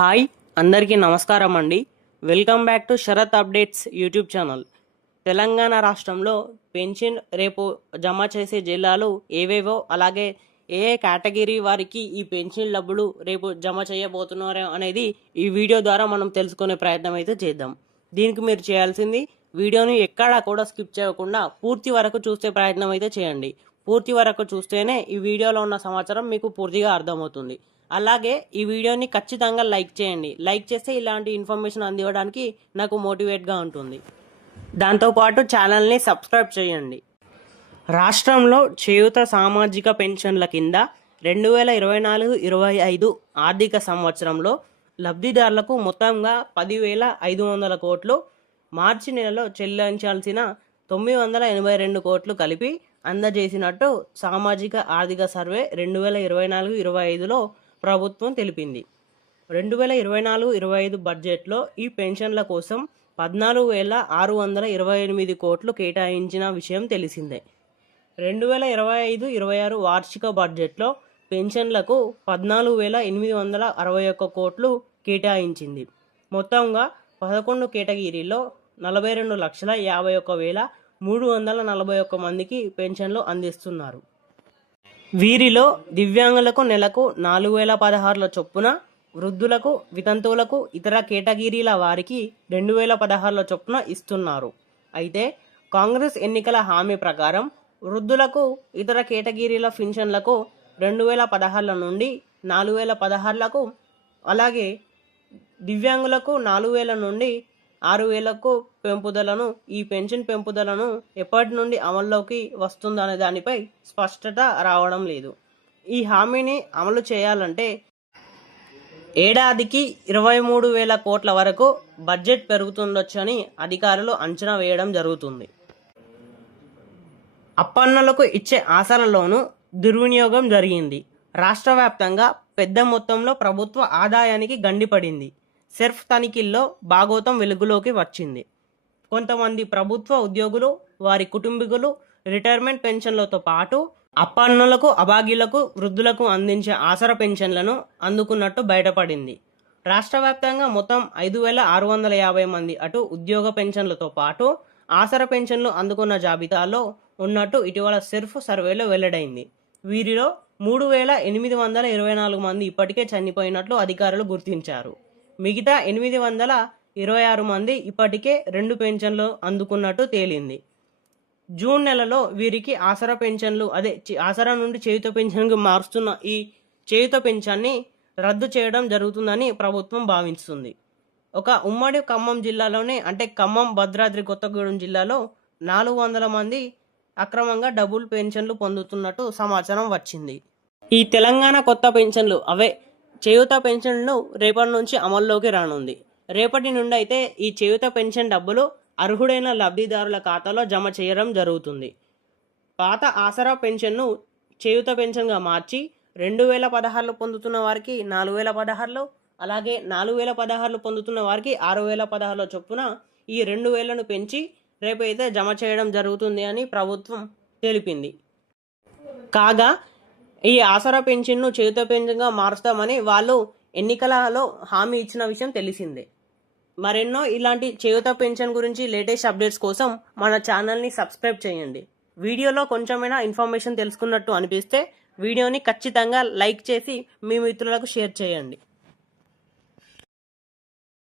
Hi అందరికీ నమస్కారం అండి. Welcome back to Sharath updates YouTube channel. Telangana రాష్ట్రంలో పెన్షన్ రేపు జమ చేసే జిల్లాలు ఏవేవో, అలాగే ఏ కేటగిరీ వారికి ఈ పెన్షన్ డబ్బులు రేపు జమ చేయబోతున్నారు అనేది ఈ వీడియో ద్వారా మనం తెలుసుకునే ప్రయత్నం అయితే చేద్దాం. దీనికి మీరు చేయాల్సింది వీడియోని ఎక్కడా కూడా స్కిప్ చేయకుండా పూర్తి వరకు చూసే ప్రయత్నం అయితే చేయండి. పూర్తి వరకు చూస్తేనే ఈ వీడియోలో ఉన్న సమాచారం మీకు పూర్తిగా అర్థమవుతుంది. అలాగే ఈ వీడియోని ఖచ్చితంగా లైక్ చేయండి. లైక్ చేస్తే ఇలాంటి ఇన్ఫర్మేషన్ అందివ్వడానికి నాకు మోటివేట్గా ఉంటుంది. దాంతోపాటు ఛానల్ని సబ్స్క్రైబ్ చేయండి. రాష్ట్రంలో చేయూత సామాజిక పెన్షన్ల కింద 2024-25 ఆర్థిక సంవత్సరంలో లబ్ధిదారులకు మొత్తంగా 10,500 కోట్లు, మార్చి నెలలో చెల్లించాల్సిన 982 కోట్లు కలిపి అందజేసినట్టు సామాజిక ఆర్థిక సర్వే 2024-25లో ప్రభుత్వం తెలిపింది. 2024-25 బడ్జెట్లో ఈ పెన్షన్ల కోసం 14,628 కోట్లు కేటాయించిన విషయం తెలిసిందే. 2025-26 వార్షిక బడ్జెట్లో పెన్షన్లకు 14,861 కోట్లు కేటాయించింది. మొత్తంగా 11 కేటగిరీల్లో 42,51,341 మందికి పెన్షన్లు అందిస్తున్నారు. వీరిలో దివ్యాంగులకు నెలకు 4,016 చొప్పున, వృద్ధులకు, వితంతువులకు, ఇతర కేటగిరీల వారికి 2,016 చొప్పున ఇస్తున్నారు. అయితే కాంగ్రెస్ ఎన్నికల హామీ ప్రకారం వృద్ధులకు, ఇతర కేటగిరీల పెన్షన్లకు 2,016 నుండి 4,016లకు, అలాగే దివ్యాంగులకు 4,000 నుండి 6,000కు పెంపుదలను, ఈ పెన్షన్ పెంపుదలను ఎప్పటి నుండి అమల్లోకి వస్తుందనే దానిపై స్పష్టత రావడం లేదు. ఈ హామీని అమలు చేయాలంటే ఏడాదికి 23,000 కోట్ల వరకు బడ్జెట్ పెరుగుతుండొచ్చని అధికారులు అంచనా వేయడం జరుగుతుంది. అప్పన్నలకు ఇచ్చే ఆశలలోనూ దుర్వినియోగం జరిగింది. రాష్ట్ర వ్యాప్తంగా పెద్ద మొత్తంలో ప్రభుత్వ ఆదాయానికి గండిపడింది. సెర్ఫ్ తనిఖీల్లో భాగోతం వెలుగులోకి వచ్చింది. కొంతమంది ప్రభుత్వ ఉద్యోగులు, వారి కుటుంబీకులు రిటైర్మెంట్ పెన్షన్లతో పాటు అప్పన్నులకు, అభాగ్యులకు, వృద్ధులకు అందించే ఆసరా పెన్షన్లను అందుకున్నట్టు బయటపడింది. రాష్ట్ర వ్యాప్తంగా మొత్తం 5,650 మంది అటు ఉద్యోగ పెన్షన్లతో పాటు ఆసరా పెన్షన్లు అందుకున్న జాబితాలో ఉన్నట్టు ఇటీవల సెర్ఫ్ సర్వేలో వెల్లడైంది. వీరిలో 3,824 మంది ఇప్పటికే చనిపోయినట్లు అధికారులు గుర్తించారు. మిగతా 826 మంది ఇప్పటికే 2 పెన్షన్లు అందుకున్నట్టు తేలింది. జూన్ నెలలో వీరికి ఆసరా పెన్షన్లు, ఆసరా నుండి చేయూత పెన్షన్కి మారుస్తున్న ఈ చేయూత పెన్షన్ని రద్దు చేయడం జరుగుతుందని ప్రభుత్వం భావిస్తుంది. ఒక ఉమ్మడి ఖమ్మం జిల్లాలోనే, అంటే ఖమ్మం, భద్రాద్రి కొత్తగూడెం జిల్లాలో 400 మంది అక్రమంగా డబుల్ పెన్షన్లు పొందుతున్నట్టు సమాచారం వచ్చింది. ఈ తెలంగాణ కొత్త పెన్షన్లు, అవే చేయూత పెన్షన్లు రేపటి నుంచి అమల్లోకి రానుంది. రేపటి నుండి అయితే ఈ చేయూత పెన్షన్ డబ్బులు అర్హుడైన లబ్ధిదారుల ఖాతాలో జమ చేయడం జరుగుతుంది. పాత ఆసరా పెన్షన్ను చేయూత పెన్షన్గా మార్చి 2,016 పొందుతున్న వారికి 4,016, అలాగే 4,016 పొందుతున్న వారికి 6,016 చొప్పున ఈ 2,000ను పెంచి రేపు అయితే జమ చేయడం జరుగుతుంది అని ప్రభుత్వం తెలిపింది. కాగా ఈ ఆసరా పెన్షన్ను చేయూత పెన్షన్గా మారుస్తామని వాళ్ళు ఎన్నికలలో హామీ ఇచ్చిన విషయం తెలిసిందే. మరెన్నో ఇలాంటి చేయూత పెన్షన్ గురించి లేటెస్ట్ అప్డేట్స్ కోసం మన ఛానల్ని సబ్స్క్రైబ్ చేయండి. వీడియోలో కొంచెమైనా ఇన్ఫర్మేషన్ తెలుసుకున్నట్టు అనిపిస్తే వీడియోని ఖచ్చితంగా లైక్ చేసి మీ మిత్రులకు షేర్ చేయండి.